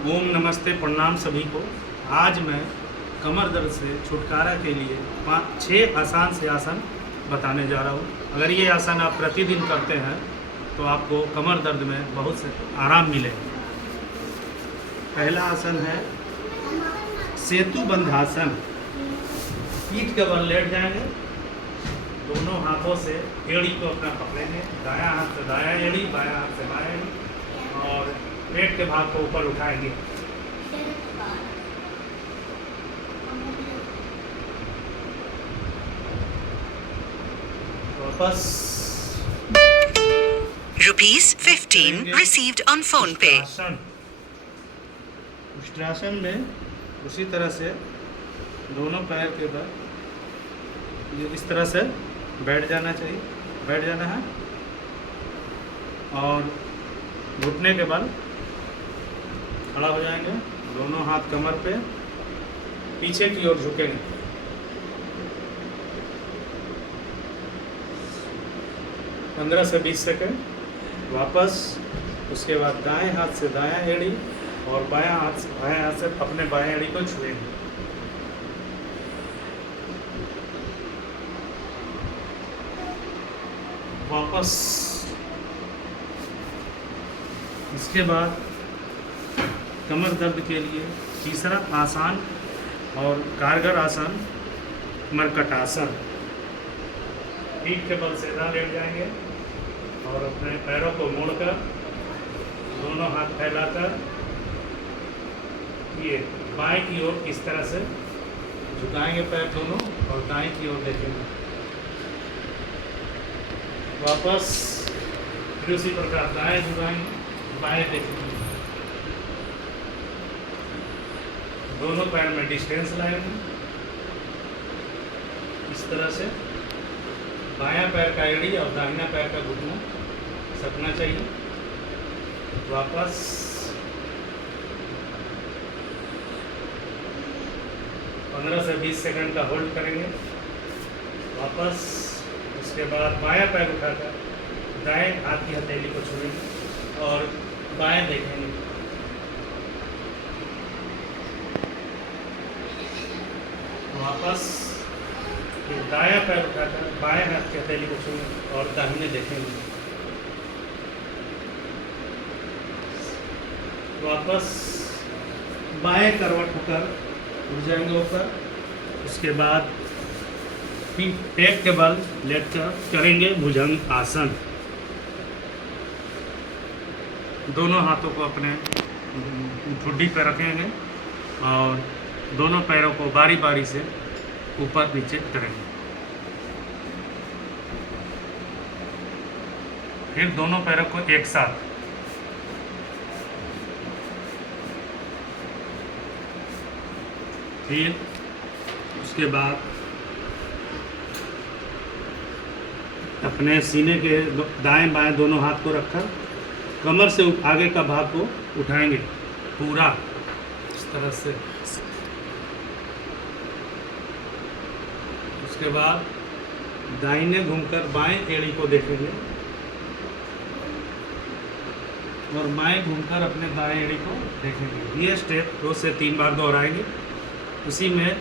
ओम नमस्ते प्रणाम सभी को। आज मैं कमर दर्द से छुटकारा के लिए 5-6 आसान से आसन बताने जा रहा हूँ। अगर ये आसन आप प्रतिदिन करते हैं तो आपको कमर दर्द में बहुत से आराम मिलेगा। पहला आसन है सेतु बंधासन। पीठ के बल लेट जाएंगे, दोनों हाथों से एड़ी को अपना पकड़ेंगे, दायां हाथ से दायां एड़ी, बायां हाथ से बायां एड़ी, और पेट के भाग को ऊपर उठाएंगे। वापस ₹15 received on phone pay. Ushtrasana में उसी तरह से दोनों पैर के बल ये इस तरह से बैठ जाना चाहिए, बैठ जाना है, और घुटने के बल खड़ा हो जाएंगे। दोनों हाथ कमर पे पीछे की ओर झुकेंगे। पंद्रह से 20 सेकंड। वापस उसके बाद दाएं हाथ से दायां एड़ी और बायां हाथ से अपने बायां एड़ी को छुएंगे। वापस इसके बाद कमर दर्द के लिए तीसरा आसान और कारगर आसन मरकटासन। पीठ के बल सीधा लेट जाएंगे और अपने पैरों को मोड़कर दोनों हाथ फैलाकर ये बाएं की ओर इस तरह से झुकाएंगे पैर दोनों, और दाएं की ओर देखेंगे। वापस फिर उसी प्रकार दाएं झुकाएंगे, बाएं देखेंगे। दोनों पैर में डिस्टेंस लाएंगे इस तरह से। बायां पैर का एड़ी और दाहिना पैर का घुटना सकना चाहिए। वापस पंद्रह से 20 सेकंड का होल्ड करेंगे। वापस उसके बाद बायां पैर उठाकर दाएं हाथ की हथेली को छुएंगे और बाएं देखेंगे। वापस फिर दायां पैर उठाकर बाएं हाथ की हथेली को छुएंगे और दाहिने देखेंगे। वापस बाएं करवट होकर उठ जाएंगे ऊपर। उसके बाद पेट के बल लेटकर करेंगे भुजंग आसन। दोनों हाथों को अपने ठुड्डी पर रखेंगे और दोनों पैरों को बारी बारी से ऊपर नीचे करेंगे। फिर दोनों पैरों को एक साथ फिर उसके बाद अपने सीने के दाएं बाएं दोनों हाथ को रखकर कमर से आगे का भाग को उठाएंगे पूरा इस तरह से। उसके बाद दाहिने घूमकर बाएं एड़ी को देखेंगे और बाएं घूमकर अपने दाएं एड़ी को देखेंगे। ये स्टेप 2 से 3 बार दोहराएंगे। उसी में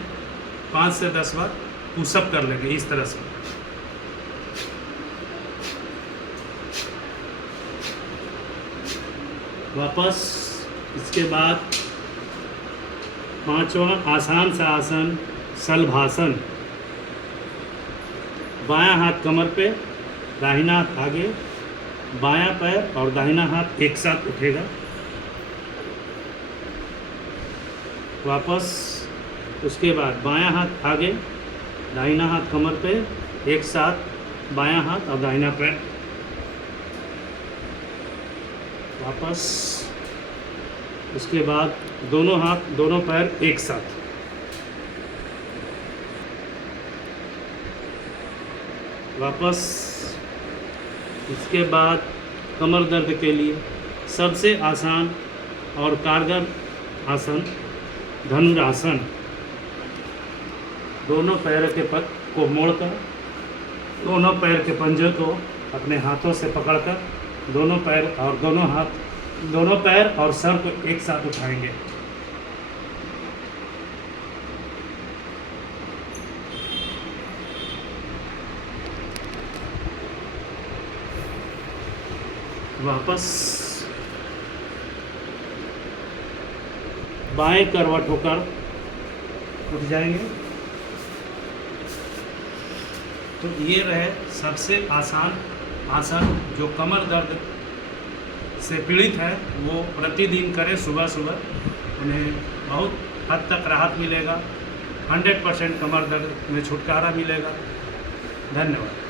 5 से 10 बार पुशअप कर लेंगे इस तरह से। वापस इसके बाद 5वां आसान सा आसन शलभासन। बायां हाथ कमर पे, दाहिना हाथ आगे, बायां पैर और दाहिना हाथ एक साथ उठेगा। वापस उसके बाद बायां हाथ आगे, दाहिना हाथ कमर पे, एक साथ बायां हाथ और दाहिना पैर। वापस उसके बाद दोनों हाथ दोनों पैर एक साथ। वापस इसके बाद कमर दर्द के लिए सबसे आसान और कारगर आसन धनुरासन। दोनों पैरों के पग को मोड़कर दोनों पैर के पंजे को अपने हाथों से पकड़कर दोनों पैर और दोनों हाथ दोनों पैर और सर को एक साथ उठाएंगे। वापस बाएं करवट होकर उठ जाएंगे। तो ये रहे सबसे आसान आसन जो कमर दर्द से पीड़ित है वो प्रतिदिन करें सुबह सुबह, उन्हें बहुत हद तक राहत मिलेगा, 100% कमर दर्द में छुटकारा मिलेगा। धन्यवाद।